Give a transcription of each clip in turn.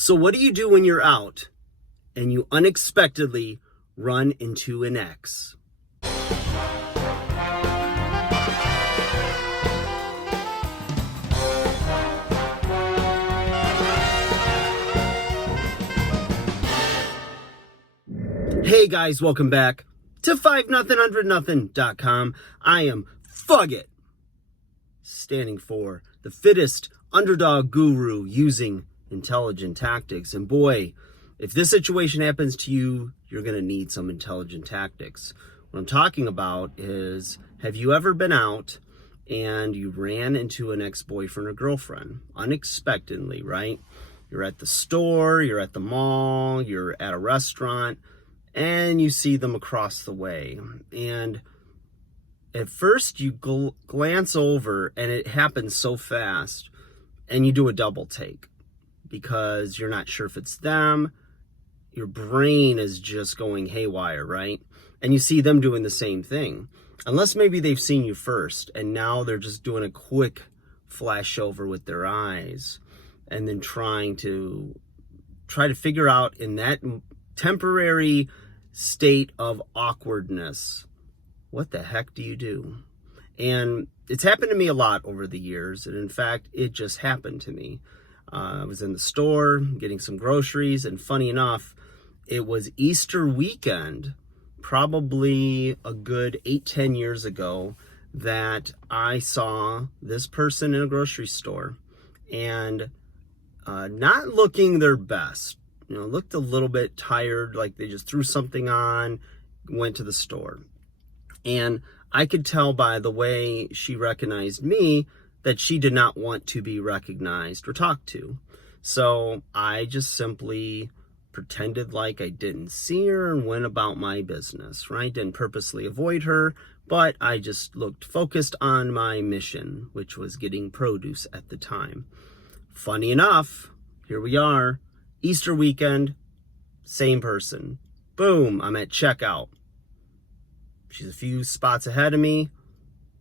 So what do you do when you're out and you unexpectedly run into an ex? Hey guys, welcome back to 5nothing100nothing.com. I am Fugit, standing for the fittest underdog guru using intelligent tactics. And boy, if this situation happens to you, you're going to need some intelligent tactics. What I'm talking about is, have you ever been out and you ran into an ex-boyfriend or girlfriend unexpectedly, right? You're at the store, you're at the mall, you're at a restaurant, and you see them across the way. And at first you glance over and it happens so fast, and you do a double take because you're not sure if it's them. Your brain is just going haywire, right? And you see them doing the same thing. Unless maybe they've seen you first and now they're just doing a quick flash over with their eyes and then try to figure out in that temporary state of awkwardness, what the heck do you do? And it's happened to me a lot over the years. And in fact, it just happened to me. I was in the store getting some groceries, and funny enough, it was Easter weekend, probably a good 8-10 years ago, that I saw this person in a grocery store and not looking their best. You know, looked a little bit tired, like they just threw something on, went to the store. And I could tell by the way she recognized me that she did not want to be recognized or talked to. So I just simply pretended like I didn't see her and went about my business, right? Didn't purposely avoid her, but I just looked focused on my mission, which was getting produce at the time. Funny enough, here we are, Easter weekend, same person. Boom, I'm at checkout. She's a few spots ahead of me.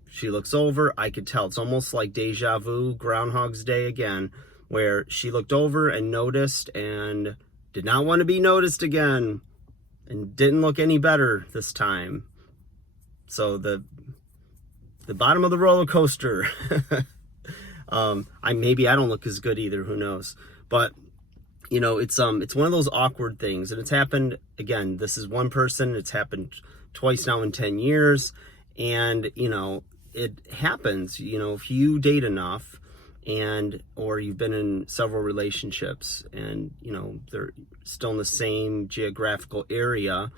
She looks over. I could tell. It's almost like deja vu, Groundhog's Day again, where she looked over and noticed and did not want to be noticed again and didn't look any better this time. So the bottom of the roller coaster. Maybe I don't look as good either. Who knows? But you know, it's one of those awkward things, and it's happened again. This is one person. It's happened twice now in 10 years, and you know, it happens. You know, if you date enough, or you've been in several relationships, and you know they're still in the same geographical area,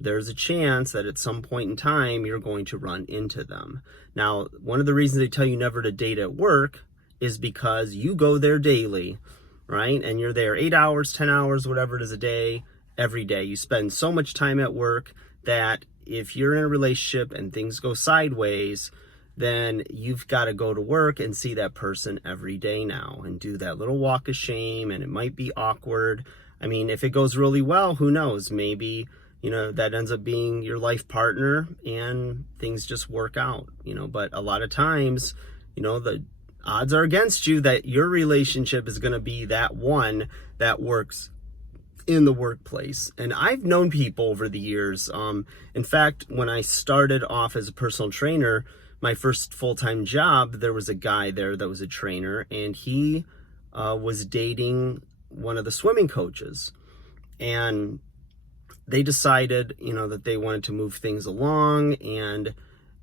there's a chance that at some point in time you're going to run into them. Now, one of the reasons they tell you never to date at work is because you go there daily, right? And you're there 8 hours, 10 hours, whatever it is a day, every day. You spend so much time at work that if you're in a relationship and things go sideways, then you've got to go to work and see that person every day now and do that little walk of shame, and it might be awkward. I mean, if it goes really well, who knows? Maybe, you know, that ends up being your life partner and things just work out, you know. But a lot of times, you know, the odds are against you that your relationship is going to be that one that works in the workplace. And I've known people over the years. In fact, when I started off as a personal trainer, my first full-time job, there was a guy there that was a trainer, and he was dating one of the swimming coaches. And they decided, you know, that they wanted to move things along, and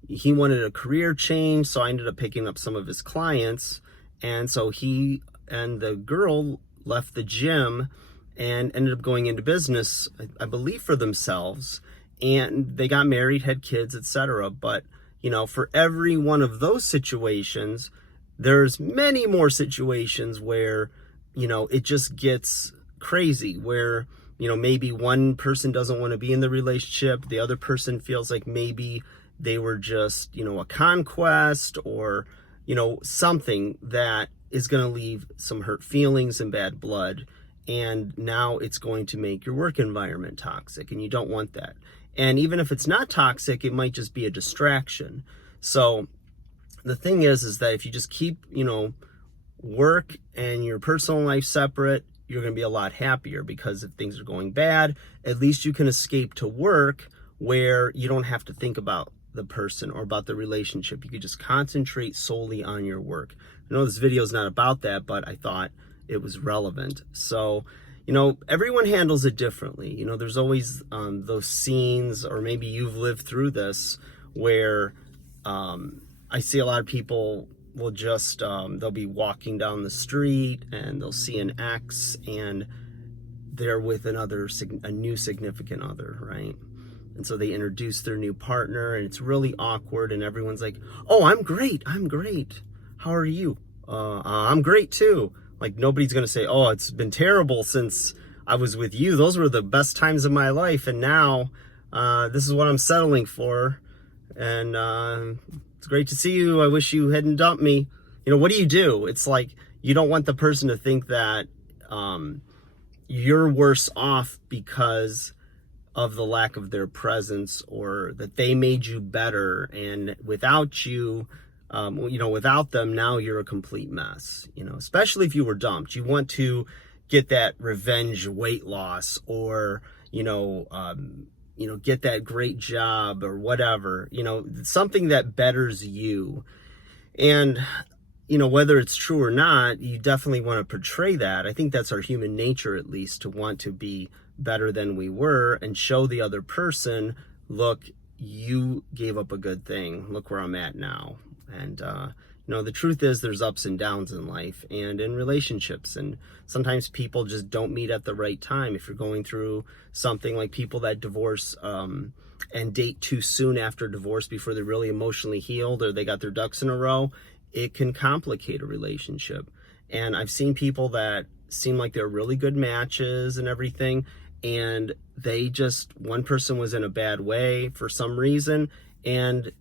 he wanted a career change, so I ended up picking up some of his clients. And so he and the girl left the gym and ended up going into business, I believe, for themselves. And they got married, had kids, etc. But, you know, for every one of those situations, there's many more situations where, you know, it just gets crazy, where, you know, maybe one person doesn't want to be in the relationship. The other person feels like maybe they were just, you know, a conquest, or, you know, something that is going to leave some hurt feelings and bad blood. And now it's going to make your work environment toxic, and you don't want that. And even if it's not toxic, it might just be a distraction. So the thing is that if you just keep, you know, work and your personal life separate, you're going to be a lot happier, because if things are going bad, at least you can escape to work where you don't have to think about the person or about the relationship. You could just concentrate solely on your work. I know this video is not about that, but I thought it was relevant. So, everyone handles it differently. There's always those scenes, or maybe you've lived through this, where I see a lot of people will just, they'll be walking down the street and they'll see an ex and they're with a new significant other, right? And so they introduce their new partner and it's really awkward and everyone's like, oh, I'm great. How are you? I'm great too. Like, nobody's going to say, oh, it's been terrible since I was with you. Those were the best times of my life. And now this is what I'm settling for. And it's great to see you. I wish you hadn't dumped me. What do? It's like, you don't want the person to think that you're worse off because of the lack of their presence, or that they made you better. And without you, without them, now you're a complete mess, especially if you were dumped. You want to get that revenge weight loss, or, get that great job or whatever, something that betters you. And, whether it's true or not, you definitely want to portray that. I think that's our human nature, at least, to want to be better than we were and show the other person, look, you gave up a good thing. Look where I'm at now. And, the truth is there's ups and downs in life and in relationships. And sometimes people just don't meet at the right time. If you're going through something like people that divorce and date too soon after divorce before they're really emotionally healed or they got their ducks in a row, it can complicate a relationship. And I've seen people that seem like they're really good matches and everything, and one person was in a bad way for some reason, and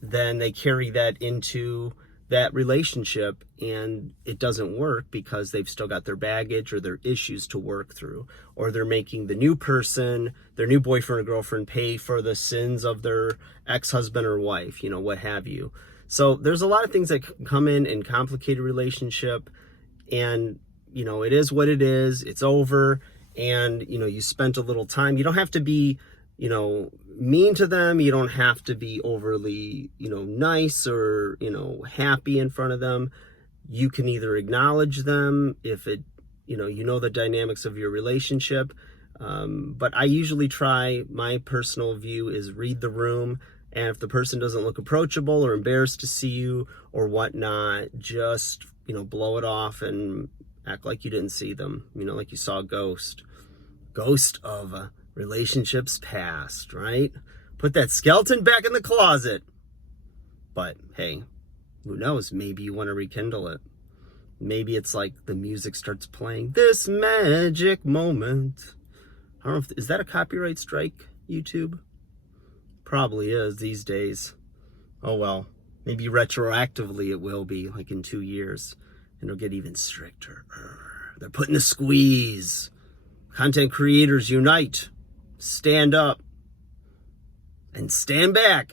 then they carry that into that relationship and it doesn't work because they've still got their baggage or their issues to work through, or they're making the new person, their new boyfriend or girlfriend, pay for the sins of their ex-husband or wife, what have you. So there's a lot of things that come in and complicate a relationship, and it is what it is. It's over, and you spent a little time. You don't have to be mean to them. You don't have to be overly, nice or, happy in front of them. You can either acknowledge them if it, the dynamics of your relationship. But I usually my personal view is read the room. And if the person doesn't look approachable or embarrassed to see you or whatnot, just, blow it off and act like you didn't see them, like you saw a ghost of relationships past, right? Put that skeleton back in the closet. But hey, who knows? Maybe you want to rekindle it. Maybe it's like the music starts playing, this magic moment. I don't know is that a copyright strike, YouTube? Probably is these days. Oh well, maybe retroactively it will be, like in 2 years, and it'll get even stricter. They're putting the squeeze. Content creators unite. Stand up and stand back.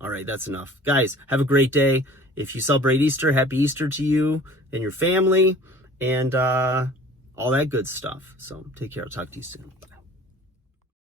All right, that's enough. Guys, have a great day. If you celebrate Easter, happy Easter to you and your family and all that good stuff. So take care. I'll talk to you soon.